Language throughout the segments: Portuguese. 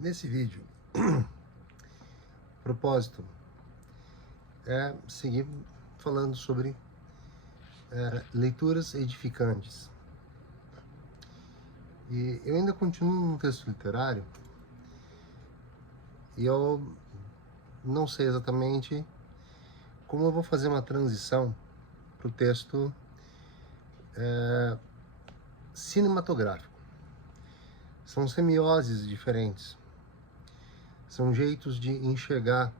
Nesse vídeo, o propósito é seguir falando sobre leituras edificantes. E eu ainda continuo no texto literário e eu não sei exatamente como eu vou fazer uma transição para o texto cinematográfico. São semioses diferentes, são jeitos de enxergar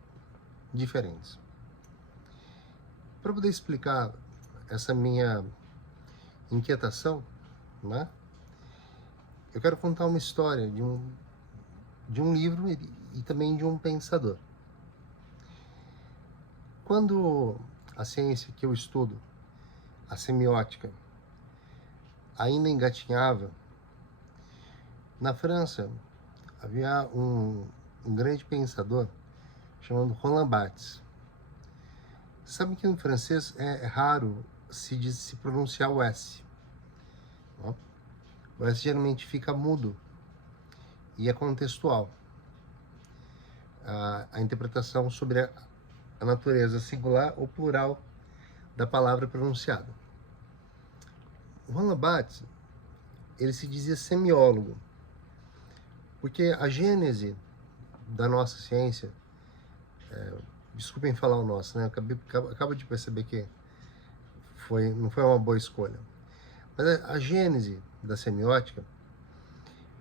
diferentes. Para poder explicar essa minha inquietação, né, eu quero contar uma história de um livro e também de um pensador. Quando a ciência que eu estudo, a semiótica, ainda engatinhava, na França havia um grande pensador chamado Roland Barthes. Sabe que em francês é raro se pronunciar o S. Ó. O S geralmente fica mudo e é contextual. A interpretação sobre a natureza singular ou plural da palavra pronunciada. O Roland Barthes, ele se dizia semiólogo, porque a gênese da nossa ciência, desculpem falar o nosso, né? Acabo de perceber que não foi uma boa escolha. Mas a gênese da semiótica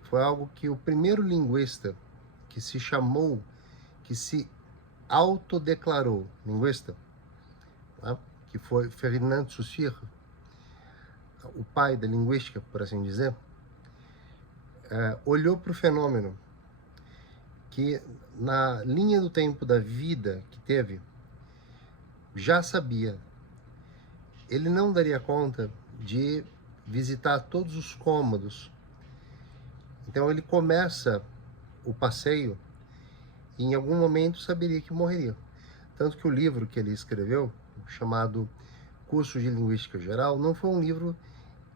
foi algo que o primeiro linguista que se autodeclarou linguista, né? Que foi Ferdinand de Saussure, o pai da linguística, por assim dizer, olhou para o fenômeno que, na linha do tempo da vida que teve, já sabia. Ele não daria conta de visitar todos os cômodos. Então ele começa o passeio e em algum momento saberia que morreria. Tanto que o livro que ele escreveu, chamado Curso de Linguística Geral, não foi um livro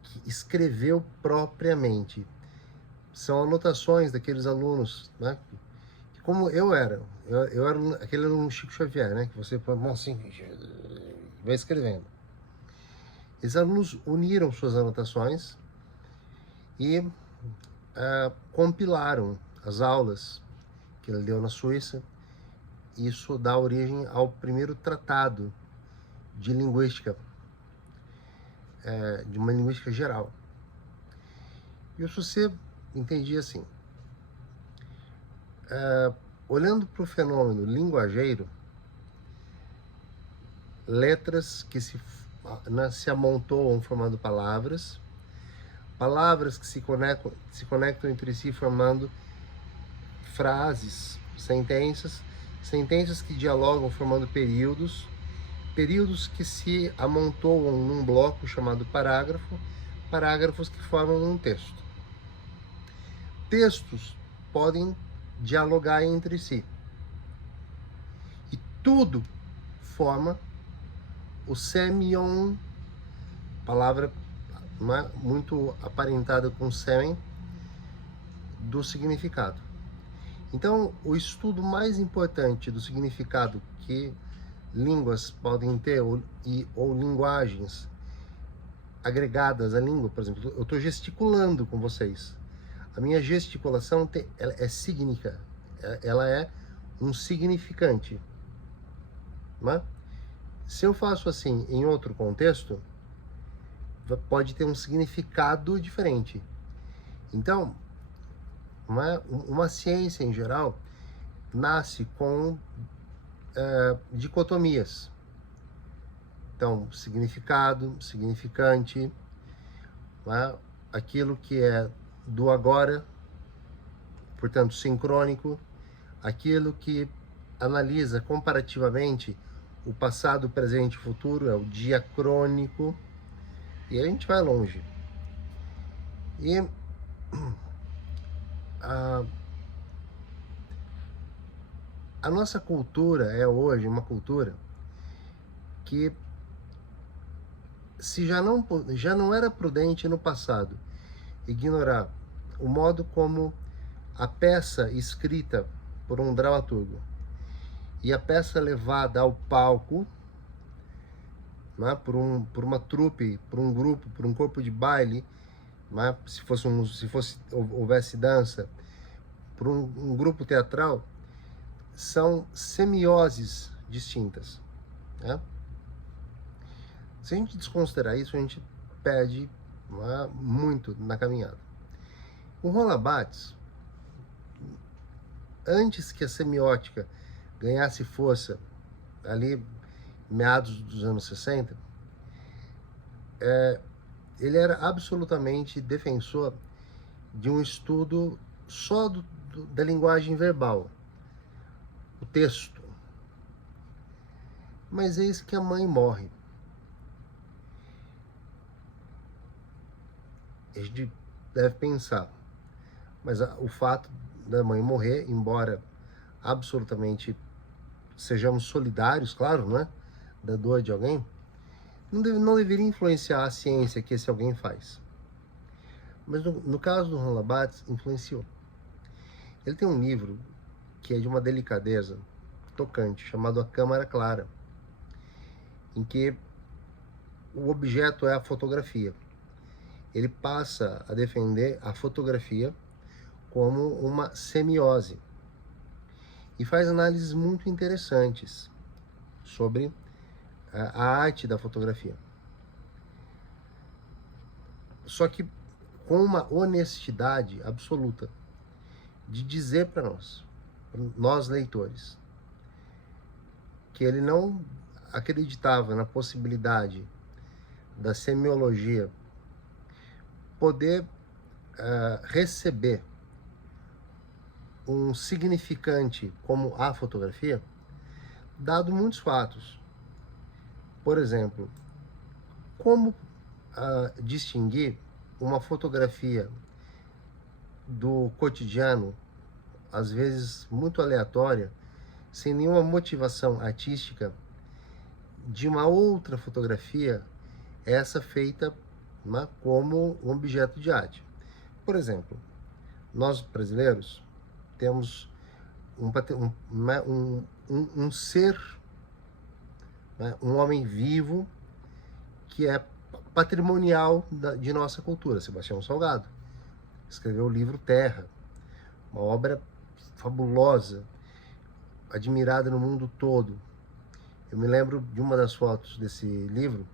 que escreveu propriamente. São anotações daqueles alunos, né? Como eu era aquele aluno Chico Xavier, né? Que você assim, vai escrevendo. Esses alunos uniram suas anotações e compilaram as aulas que ele deu na Suíça. Isso dá origem ao primeiro tratado de linguística, de uma linguística geral. E o Saussure entendia assim: olhando para o fenômeno linguageiro, letras que se amontoam formando palavras que se conectam entre si formando frases, sentenças que dialogam formando períodos que se amontoam num bloco chamado parágrafos que formam um texto. Textos podem dialogar entre si. E tudo forma o semion, palavra muito aparentada com sêmen, do significado. Então, o estudo mais importante do significado que línguas podem ter, ou linguagens agregadas à língua, por exemplo, eu estou gesticulando com vocês. A minha gesticulação ela é cígnica, ela é um significante. Né? Se eu faço assim em outro contexto, pode ter um significado diferente. Então, uma ciência em geral nasce com dicotomias. Então, significado, significante, aquilo que é do agora, portanto sincrônico, aquilo que analisa comparativamente o passado, presente e futuro é o diacrônico, e a gente vai longe. E a nossa cultura é hoje uma cultura que, se já não era prudente no passado ignorar o modo como a peça escrita por um dramaturgo e a peça levada ao palco, né, por uma trupe, por um grupo, por um corpo de baile, né, se houvesse dança, por um grupo teatral, são semioses distintas, né? Se a gente desconsiderar isso, a gente perde, né, muito na caminhada. O Roland Barthes, antes que a semiótica ganhasse força, ali meados dos anos 60, ele era absolutamente defensor de um estudo só da linguagem verbal, o texto. Mas eis que a mãe morre. A gente deve pensar, mas o fato da mãe morrer, embora absolutamente sejamos solidários, claro, né, da dor de alguém, não deveria influenciar a ciência que esse alguém faz. Mas no caso do Roland Barthes, influenciou. Ele tem um livro que é de uma delicadeza tocante, chamado A Câmara Clara, em que o objeto é a fotografia. Ele passa a defender a fotografia como uma semiose e faz análises muito interessantes sobre a arte da fotografia. Só que com uma honestidade absoluta de dizer para nós leitores, que ele não acreditava na possibilidade da semiologia poder receber um significante como a fotografia, dado muitos fatos. Por exemplo, como distinguir uma fotografia do cotidiano, às vezes muito aleatória, sem nenhuma motivação artística, de uma outra fotografia, essa feita, né, como um objeto de arte. Por exemplo, nós brasileiros temos um ser, né, um homem vivo que é patrimonial de nossa cultura. Sebastião Salgado escreveu o livro Terra, uma obra fabulosa, admirada no mundo todo. Eu me lembro de uma das fotos desse livro.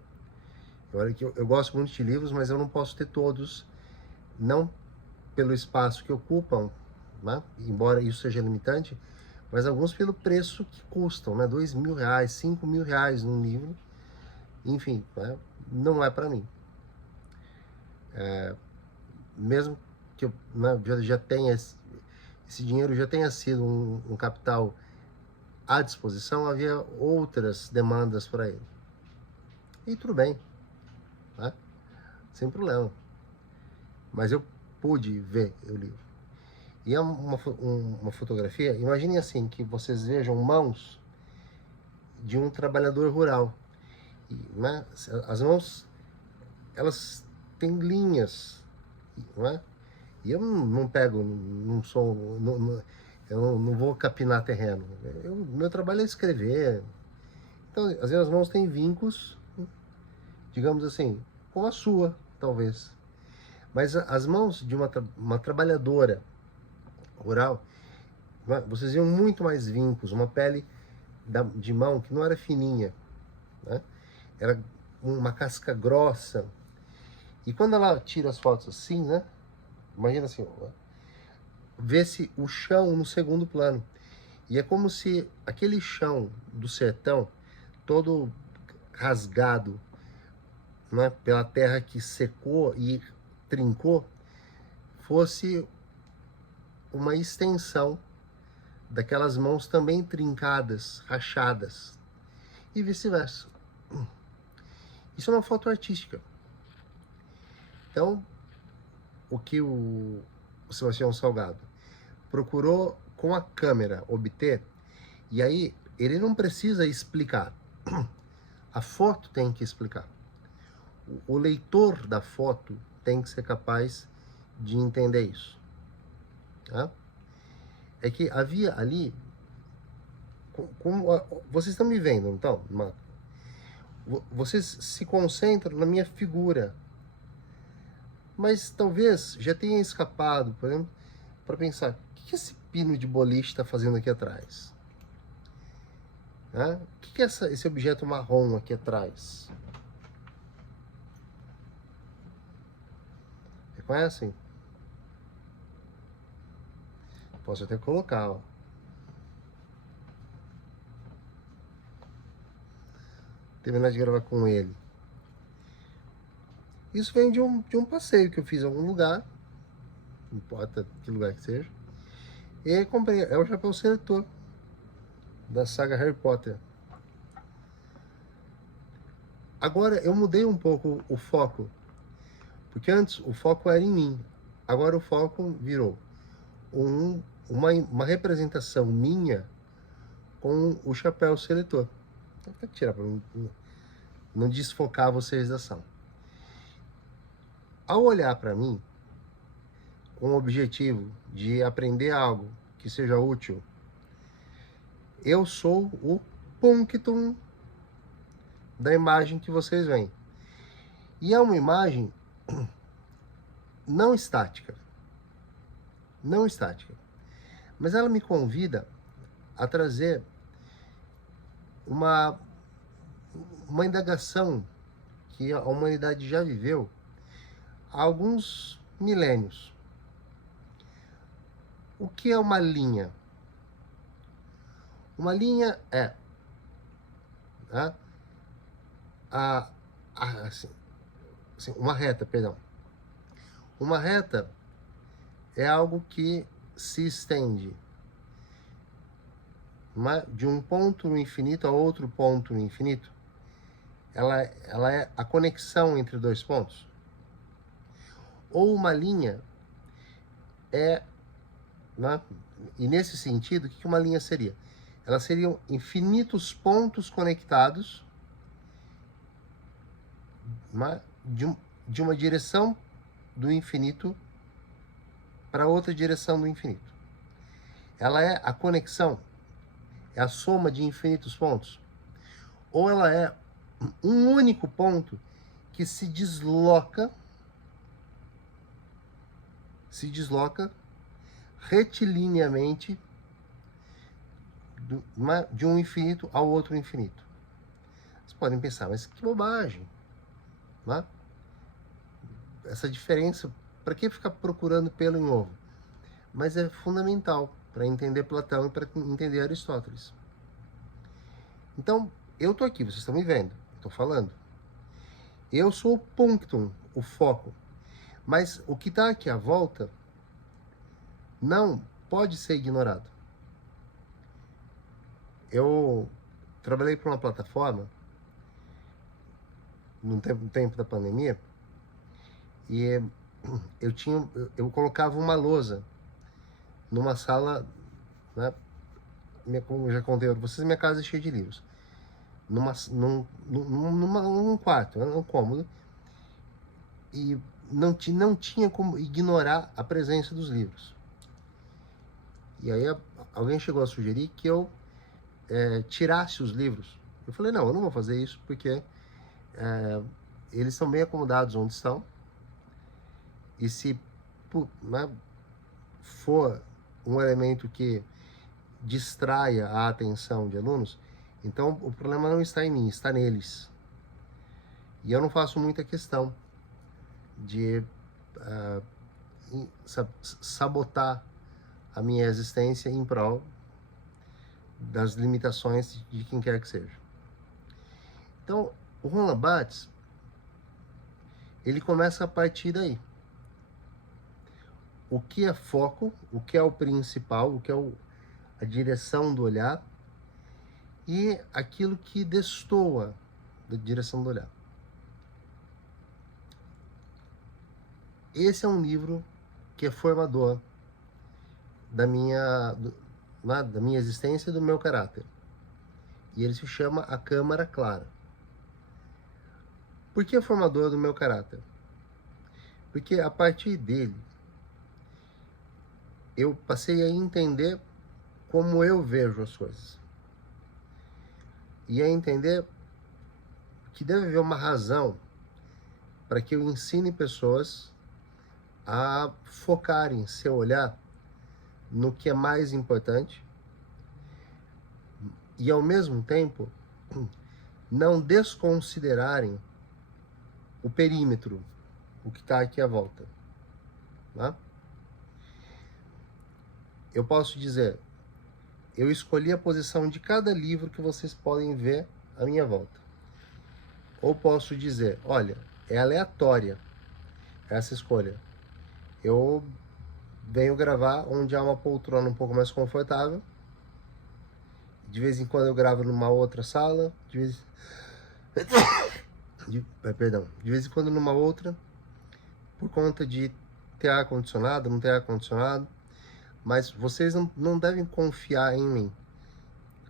Olha que eu gosto muito de livros, mas eu não posso ter todos, não pelo espaço que ocupam, né, embora isso seja limitante, mas alguns pelo preço que custam, né, R$2.000, R$5.000 num livro. Enfim, né, não é para mim. Mesmo que eu, né, já tenha esse dinheiro, já tenha sido um capital à disposição, havia outras demandas para ele. E tudo bem, né? Sem problema. Mas eu pude ver o livro. E é uma fotografia, imaginem assim, que vocês vejam mãos de um trabalhador rural. E, né, as mãos, elas têm linhas, né? E eu não pego, não sou, eu não vou capinar terreno. Meu trabalho é escrever. Então, às vezes as mãos têm vincos, digamos assim, como a sua, talvez. Mas as mãos de uma trabalhadora rural, vocês viam muito mais vincos, uma pele de mão que não era fininha, né? Era uma casca grossa. E quando ela tira as fotos assim, né? Imagina assim, vê-se o chão no segundo plano. E é como se aquele chão do sertão, todo rasgado, né, pela terra que secou e trincou, fosse uma extensão daquelas mãos também trincadas, rachadas, e vice-versa. Isso é uma foto artística. Então, o que o Sebastião Salgado procurou com a câmera obter, e aí ele não precisa explicar, a foto tem que explicar. O leitor da foto tem que ser capaz de entender isso, tá? é que havia ali, vocês estão me vendo, então, vocês se concentram na minha figura, mas talvez já tenha escapado, por exemplo, para pensar, o que esse pino de boliche está fazendo aqui atrás? O que é esse objeto marrom aqui atrás? Reconhecem? Posso até colocar, ó. Terminar de gravar com ele. Isso vem de um passeio que eu fiz em algum lugar, não importa que lugar que seja, e aí comprei, é o chapéu seletor da saga Harry Potter. Agora eu mudei um pouco o foco, porque antes o foco era em mim, agora o foco virou uma representação minha com o chapéu seletor. Vou até tirar para não desfocar vocês da ação. Ao olhar para mim, com o objetivo de aprender algo que seja útil, eu sou o punctum da imagem que vocês veem. E é uma imagem não estática. Não estática. Mas ela me convida a trazer uma indagação que a humanidade já viveu há alguns milênios. O que é uma linha? Uma linha é uma reta, perdão. Uma reta é algo que se estende de um ponto no infinito a outro ponto no infinito. Ela é a conexão entre dois pontos. Ou uma linha é, e nesse sentido, o que uma linha seria? Elas seriam infinitos pontos conectados de uma direção do infinito para outra direção do infinito. Ela é a conexão, é a soma de infinitos pontos. Ou ela é um único ponto que se desloca retilineamente de um infinito ao outro infinito. Vocês podem pensar, mas que bobagem, essa diferença, para que ficar procurando pelo em ovo? Mas é fundamental para entender Platão e para entender Aristóteles. Então, eu estou aqui, vocês estão me vendo, estou falando. Eu sou o punctum, o foco. Mas o que está aqui à volta não pode ser ignorado. Eu trabalhei para uma plataforma no tempo da pandemia e eu colocava uma lousa numa sala, como eu já contei para vocês, minha casa é cheia de livros. Num quarto, um cômodo, e não tinha como ignorar a presença dos livros. E aí alguém chegou a sugerir que eu tirasse os livros. Eu falei, não, eu não vou fazer isso, porque eles estão bem acomodados onde estão, e se for um elemento que distraia a atenção de alunos, então o problema não está em mim, está neles. E eu não faço muita questão de sabotar a minha existência em prol das limitações de quem quer que seja. Então, o Roland Barthes, ele começa a partir daí. O que é foco, o que é o principal, o que é a direção do olhar e aquilo que destoa da direção do olhar. Esse é um livro que é formador da minha existência e do meu caráter. E ele se chama A Câmara Clara. Por que é formador do meu caráter? Porque a partir dele eu passei a entender como eu vejo as coisas. E é entender que deve haver uma razão para que eu ensine pessoas a focarem seu olhar no que é mais importante e, ao mesmo tempo, não desconsiderarem o perímetro, o que está aqui à volta. Tá? Eu posso dizer, eu escolhi a posição de cada livro que vocês podem ver à minha volta. Ou posso dizer, olha, é aleatória essa escolha. Eu venho gravar onde há uma poltrona um pouco mais confortável. De vez em quando eu gravo numa outra sala, de vez em quando numa outra, por conta de ter ar-condicionado, não ter ar-condicionado. Mas vocês não devem confiar em mim,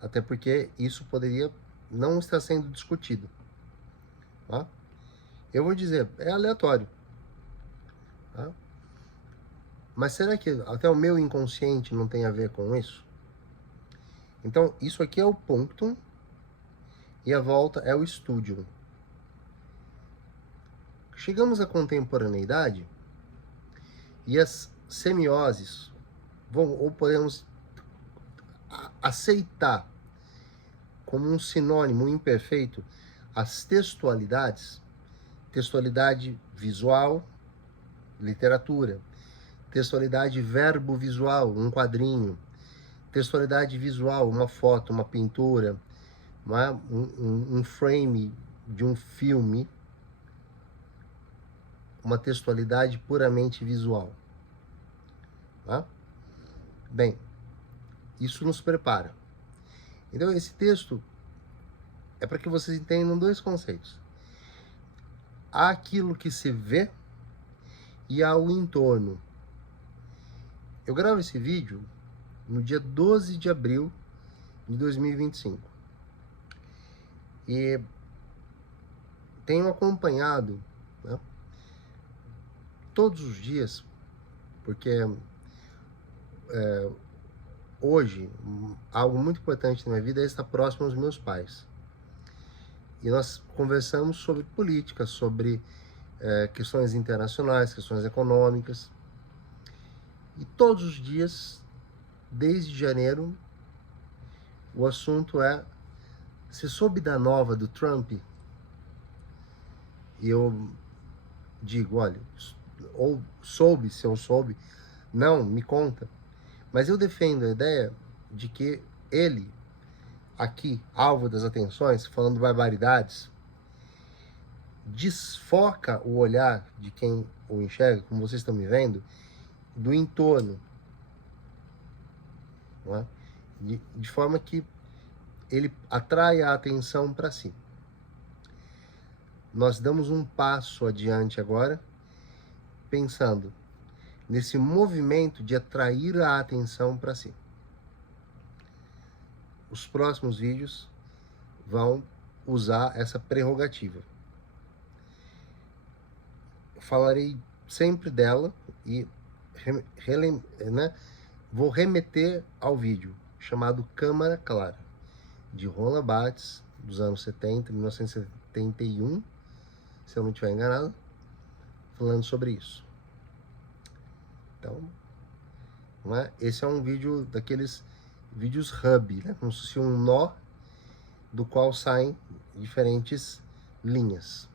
até porque isso poderia não estar sendo discutido. Tá? Eu vou dizer, é aleatório. Tá? Mas será que até o meu inconsciente não tem a ver com isso? Então, isso aqui é o punctum e a volta é o studium. Chegamos à contemporaneidade e as semioses ou podemos aceitar como um sinônimo imperfeito as textualidades, textualidade visual, literatura, textualidade verbo-visual, um textualidade visual, uma foto, uma pintura, um frame de um filme, uma textualidade puramente visual. Tá? Bem, isso nos prepara. Então, esse texto é para que vocês entendam dois conceitos. Há aquilo que se vê e há o entorno. Eu gravo esse vídeo no dia 12 de abril de 2025. E tenho acompanhado, né, todos os dias, porque hoje, algo muito importante na minha vida é estar próximo aos meus pais. E nós conversamos sobre política, sobre questões internacionais, questões econômicas. E todos os dias, desde janeiro, o assunto é: você soube da nova do Trump? E eu digo, olha, ou soube, se eu soube, não, me conta. Mas eu defendo a ideia de que ele, aqui, alvo das atenções, falando barbaridades, desfoca o olhar de quem o enxerga, como vocês estão me vendo, do entorno. Não é? De forma que ele atrai a atenção para si. Nós damos um passo adiante agora, pensando nesse movimento de atrair a atenção para si. Os próximos vídeos vão usar essa prerrogativa. Eu falarei sempre dela e vou remeter ao vídeo chamado Câmara Clara, de Roland Barthes, dos anos 70, 1971, se eu não estiver enganado, falando sobre isso. Então, não é? Esse é um vídeo daqueles vídeos hub, né? Como se fosse um nó do qual saem diferentes linhas.